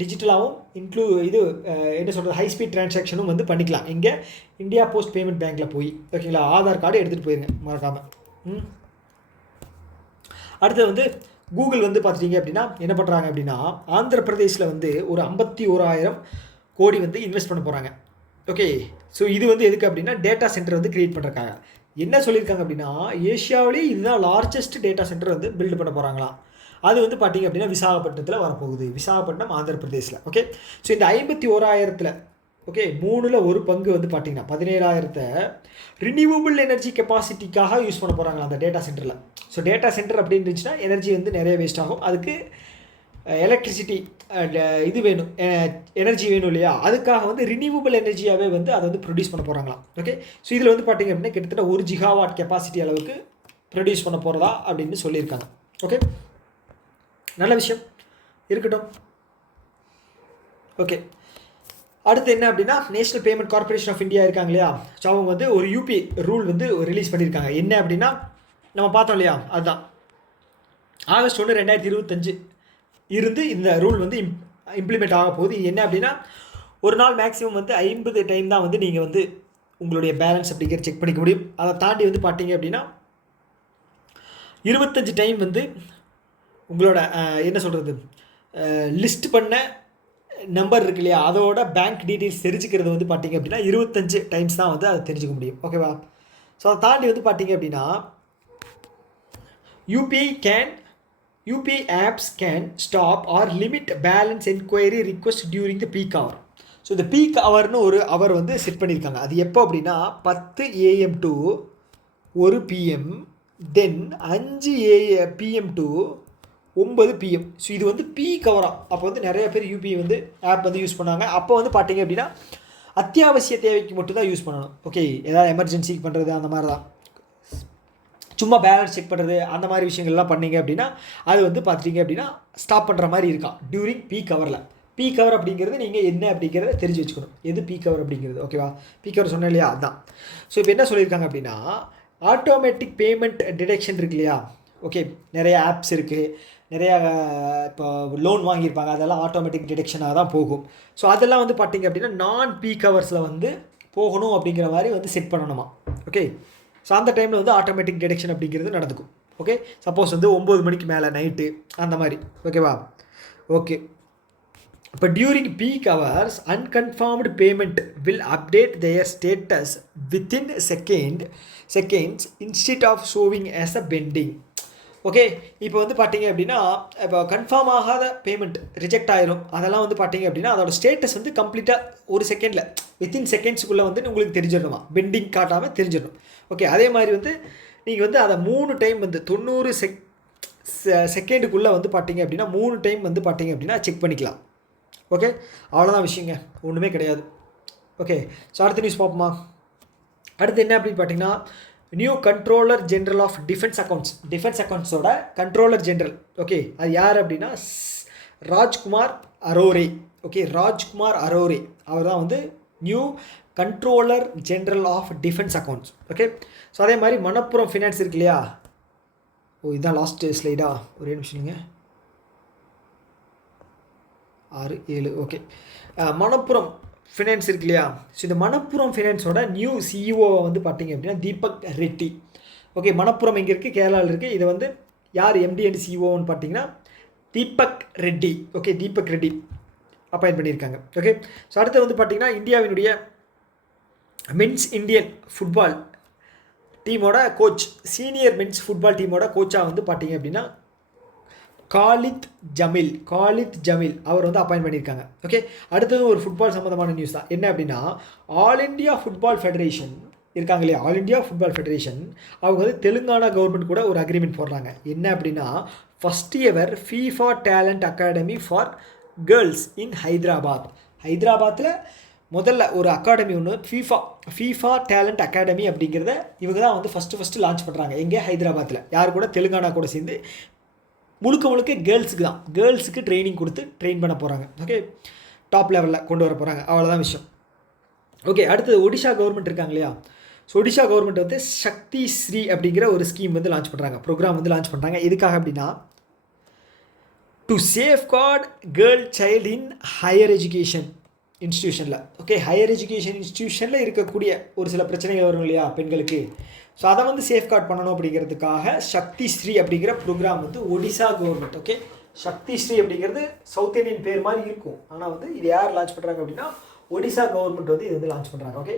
டிஜிட்டலாகவும் என்ன சொல்கிறது, ஹை ஸ்பீட் ட்ரான்சாக்ஷனும் வந்து பண்ணிக்கலாம். இங்கே இந்தியா போஸ்ட் பேமெண்ட் பேங்க்கில் போய், ஓகேங்களா, ஆதார் கார்டு எடுத்துகிட்டு போயிருங்க மறக்காமல். அடுத்து வந்து கூகுள் வந்து பார்த்துட்டிங்க அப்படின்னா என்ன பண்ணுறாங்க அப்படின்னா ஆந்திர பிரதேஷில் வந்து ஒரு 51,000 கோடி வந்து இன்வெஸ்ட் பண்ண போகிறாங்க. ஓகே, ஸோ இது வந்து எதுக்கு அப்படின்னா டேட்டா சென்டர் வந்து க்ரியேட் பண்ணுறாங்க. என்ன சொல்லியிருக்காங்க அப்படின்னா ஏஷியாவிலேயே இதுதான் லார்ஜஸ்ட் டேட்டா சென்டர் வந்து பில்டு பண்ண போகிறாங்களாம். அது வந்து பார்த்திங்க அப்படின்னா விசாகப்பட்டினத்தில் வரப்போகுது. விசாகப்பட்டினம் ஆந்திர பிரதேசில். ஓகே, ஸோ இந்த 51,000 ஓகே 3ல் 1 பங்கு வந்து பார்த்திங்கன்னா 17,000 ரினியூவபிள் எனர்ஜி கெப்பாசிட்டிக்காக யூஸ் பண்ண போகிறாங்க அந்த டேட்டா சென்டரில். ஸோ டேட்டா சென்டர் அப்படின்னு இருந்துச்சுன்னா எனர்ஜி வந்து நிறைய வேஸ்ட் ஆகும். அதுக்கு எலக்ட்ரிசிட்டி இது வேணும், எனர்ஜி வேணும் இல்லையா? அதுக்காக வந்து ரினியூவபிள் எனர்ஜியாகவே வந்து அதை வந்து ப்ரொடியூஸ் பண்ண போகிறாங்களாம். ஓகே, ஸோ இதில் வந்து பார்த்திங்க அப்படின்னா கிட்டத்தட்ட 1 ஜிகாவாட் கெப்பாசிட்டி அளவுக்கு ப்ரொடியூஸ் பண்ண போகிறதா அப்படின்னு சொல்லியிருக்காங்க. ஓகே, நல்ல விஷயம் இருக்கட்டும். ஓகே, அடுத்து என்ன அப்படின்னா National Payment Corporation of India இருக்காங்க இல்லையா? ஸோ அவங்க வந்து ஒரு யூபி ரூல் வந்து ரிலீஸ் பண்ணியிருக்காங்க. என்ன அப்படின்னா நம்ம பார்த்தோம் இல்லையா, அதுதான் ஆகஸ்ட் 1, 2025 இருந்து இந்த ரூல் வந்து இம்ப்ளிமெண்ட் ஆக போகுது. என்ன அப்படின்னா ஒரு நாள் மேக்ஸிமம் வந்து 50 டைம் தான் வந்து நீங்கள் வந்து உங்களுடைய பேலன்ஸ் அப்படிங்கிற செக் பண்ணிக்க முடியும். அதை தாண்டி வந்து பார்த்தீங்க அப்படின்னா 25 டைம் வந்து உங்களோட என்ன சொல்கிறது லிஸ்ட் பண்ண நம்பர் இருக்கு இல்லையா, அதோட பேங்க் டீட்டெயில்ஸ் தெரிஞ்சுக்கிறது வந்து பார்த்திங்க அப்படின்னா 25 டைம்ஸ் தான் வந்து அதை தெரிஞ்சுக்க முடியும். ஓகேவா? ஸோ அதை தாண்டி வந்து பார்த்திங்க அப்படின்னா UPI apps can stop or limit balance enquiry request during the peak hour. So இந்த பீக் ஹவர்னு ஒரு ஹவர் வந்து செட் பண்ணியிருக்காங்க. அது எப்போ அப்படின்னா 10 AM to 1 PM, then 5 PM to 9 PM. So இது வந்து பீக் ஹவராக. அப்போ வந்து நிறைய பேர் யூபிஐ வந்து ஆப் வந்து யூஸ் பண்ணாங்க. அப்போ வந்து பார்த்தீங்க அப்படின்னா அத்தியாவசிய தேவைக்கு மட்டும்தான் யூஸ் பண்ணணும். ஓகே, ஏதாவது எமர்ஜென்சிக்கு பண்ணுறது அந்த மாதிரி தான், சும்மா பேலன்ஸ் செக் பண்ணுறது அந்த மாதிரி விஷயங்கள்லாம் பண்ணிங்க அப்படின்னா அது வந்து பார்த்துட்டிங்க அப்படின்னா ஸ்டாப் பண்ணுற மாதிரி இருக்கான் டியூரிங் பீக் ஹவரில். பீக் ஹவர் அப்படிங்கிறது நீங்கள் என்ன அப்படிங்கிறத தெரிஞ்சு வச்சுக்கணும். எது பீக் ஹவர் அப்படிங்கிறது. ஓகேவா? பீக் ஹவர் சொன்னேன் இல்லையா, அதுதான். ஸோ இப்போ என்ன சொல்லியிருக்காங்க அப்படின்னா ஆட்டோமேட்டிக் பேமெண்ட் டிடெக்ஷன் இருக்கு இல்லையா? ஓகே, நிறைய ஆப்ஸ் இருக்குது, நிறையா இப்போ லோன் வாங்கியிருப்பாங்க, அதெல்லாம் ஆட்டோமேட்டிக் டிடெக்ஷனாக தான் போகும். ஸோ அதெல்லாம் வந்து பார்த்திங்க அப்படின்னா நான் பீக் ஹவர்ஸில் வந்து போகணும் அப்படிங்கிற மாதிரி வந்து செட் பண்ணணுமா. ஓகே, ஸோ அந்த டைமில் வந்து ஆட்டோமேட்டிக் டிடெக்ஷன் அப்படிங்கிறது நடந்துக்கும். ஓகே, சப்போஸ் வந்து 9 மணிக்கு மேலே நைட்டு அந்த மாதிரி. ஓகேவா? ஓகே, இப்போ during peak hours unconfirmed payment will update their status within seconds instead of showing as a pending. Okay, இப்போ வந்து பார்த்தீங்க அப்படின்னா இப்போ கன்ஃபார்ம் ஆகாத பேமெண்ட் ரிஜெக்ட் ஆயிரும். அதெல்லாம் வந்து பார்த்தீங்க அப்படின்னா அதோட ஸ்டேட்டஸ் வந்து கம்ப்ளீட்டாக ஒரு செகண்டில் வித்தின் செகண்ட்ஸுக்குள்ளே வந்து உங்களுக்கு தெரிஞ்சிடணுமா, பெண்டிங் காட்டாமல் தெரிஞ்சிடணும். ஓகே, அதே மாதிரி வந்து நீங்கள் வந்து அதை 3 டைம் வந்து 90 செகண்டுக்குள்ளே வந்து பார்த்தீங்க அப்படின்னா 3 டைம் வந்து பார்த்தீங்க அப்படின்னா செக் பண்ணிக்கலாம். ஓகே, அவ்வளோதான் விஷயங்க, ஒன்றுமே கிடையாது. ஓகே, ஸோ அடுத்த நியூஸ் பார்ப்போமா? அடுத்து என்ன அப்படின்னு பார்த்தீங்கன்னா new controller general of defence அக்கௌண்ட்ஸோட கண்ட்ரோலர் ஜென்ரல். ஓகே, அது யார் அப்படின்னா ராஜ்குமார் அரோரே. ஓகே, ராஜ்குமார் அரோரே அவர் தான் வந்து new controller general of defence accounts. Okay, so அதே மாதிரி மணப்புரம் ஃபினான்ஸ் இருக்கு இல்லையா, இதுதான் லாஸ்ட்டு ஸ்லைடா, ஒரே நிமிஷம்ங்க, 6 7 ஓகே. மணப்புரம் ஃபினான்ஸ் இருக்கு இல்லையா, ஸோ இந்த மணப்புரம் ஃபினான்ஸோட நியூ சிஇஓ வந்து பார்த்தீங்க அப்படின்னா தீபக் ரெட்டி. ஓகே, மணப்புரம் எங்கே இருக்குது, கேரளாவில் இருக்குது. இது வந்து யார் எம்டி அண்ட் சிஇஓன்னு பார்த்தீங்கன்னா தீபக் ரெட்டி. ஓகே, தீபக் ரெட்டி அப்பாயின்ட் பண்ணியிருக்காங்க. ஓகே, ஸோ அடுத்து வந்து பார்த்தீங்கன்னா இந்தியாவினுடைய மென்ஸ் இந்தியன் ஃபுட்பால் டீமோட கோச், சீனியர் மென்ஸ் ஃபுட்பால் டீமோட கோச்சாக வந்து பார்த்தீங்க அப்படின்னா காலித் ஜமீல் அவர் வந்து அப்பாயின்ட் பண்ணியிருக்காங்க. ஓகே, அடுத்தது ஒரு ஃபுட்பால் சம்மந்தமான நியூஸ் தான். என்ன அப்படின்னா ஆல் இண்டியா ஃபுட்பால் ஃபெடரேஷன் இருக்காங்க இல்லையா, ஆல் இண்டியா ஃபுட்பால் ஃபெடரேஷன் அவங்க வந்து தெலுங்கானா கவர்மெண்ட் கூட ஒரு அக்ரிமெண்ட் போடுறாங்க. என்ன அப்படின்னா first ever FIFA talent academy for girls இன் ஹைதராபாத்தில் முதல்ல ஒரு அகாடமி ஒன்று ஃபீஃபா டேலண்ட் அகாடமி அப்படிங்கிறத இவங்க தான் வந்து ஃபஸ்ட்டு லான்ச் பண்ணுறாங்க. எங்கே, ஹைதராபாத்தில். யார் கூட, தெலுங்கானா கூட சேர்ந்து முழுக்க கேர்ள்ஸுக்கு ட்ரைனிங் கொடுத்து ட்ரெயின் பண்ண போகிறாங்க. ஓகே, டாப் லெவலில் கொண்டு வர போகிறாங்க. அவ்வளோதான் விஷயம். ஓகே, அடுத்தது ஒடிஷா கவர்மெண்ட் இருக்காங்க இல்லையா, ஸோ ஒடிஷா கவர்மெண்ட் வந்து சக்தி ஸ்ரீ அப்படிங்கிற ஒரு ஸ்கீம் வந்து லான்ச் பண்ணுறாங்க, ப்ரோக்ராம் வந்து லான்ச் பண்ணுறாங்க. எதுக்காக அப்படின்னா to safeguard girl child in higher education இன்ஸ்டியூஷனில். ஓகே, ஹையர் எஜுகேஷன் இன்ஸ்டியூஷனில் இருக்கக்கூடிய ஒரு சில பிரச்சனைகள் வரும் இல்லையா பெண்களுக்கு, ஸோ அதை வந்து சேஃப்கார்ட் பண்ணணும் அப்படிங்கிறதுக்காக சக்தி ஸ்ரீ அப்படிங்கிற ப்ரோக்ராம் வந்து ஒடிசா கவர்மெண்ட். ஓகே, சக்தி ஸ்ரீ அப்படிங்கிறது சவுத் இந்தியன் பேர் மாதிரி இருக்கும், ஆனால் வந்து இது யார் லான்ச் பண்ணுறாங்க அப்படின்னா ஒடிசா கவர்மெண்ட் வந்து இது வந்து லான்ச் பண்ணுறாங்க. ஓகே,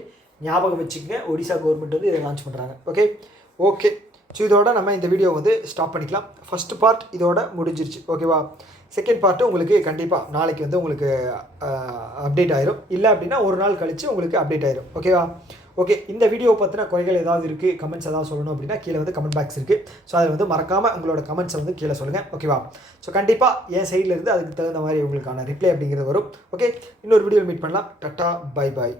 ஞாபகம் வச்சுக்கோங்க, ஒடிசா கவர்மெண்ட் வந்து இதை லான்ச் பண்ணுறாங்க. ஓகே, ஸோ இதோட நம்ம இந்த வீடியோ வந்து ஸ்டாப் பண்ணிக்கலாம். ஃபஸ்ட் பார்ட் இதோட முடிஞ்சிருச்சு. ஓகேவா, செகண்ட் பார்ட்டு உங்களுக்கு கண்டிப்பாக நாளைக்கு வந்து உங்களுக்கு அப்டேட் ஆயிரும், இல்லை அப்படின்னா ஒரு நாள் கழித்து உங்களுக்கு அப்டேட் ஆயிரும். ஓகேவா, ஓகே, இந்த வீடியோ பற்றின குறைகள் ஏதாவது இருக்குது, கமெண்ட்ஸ் ஏதாவது சொல்லணும் அப்படின்னா கீழே வந்து கமெண்ட் பாக்ஸ் இருக்குது. ஸோ அதில் வந்து மறக்காமல் உங்களோட கமெண்ட்ஸை வந்து கீழே சொல்லுங்கள். ஓகேவா, ஸோ கண்டிப்பாக என் சைடில் இருந்து அதுக்கு தகுந்த மாதிரி உங்களுக்கான ரிப்ளை அப்படிங்கிறது வரும். ஓகே, இன்னொரு வீடியோவில் மீட் பண்ணலாம். Tata, bye bye.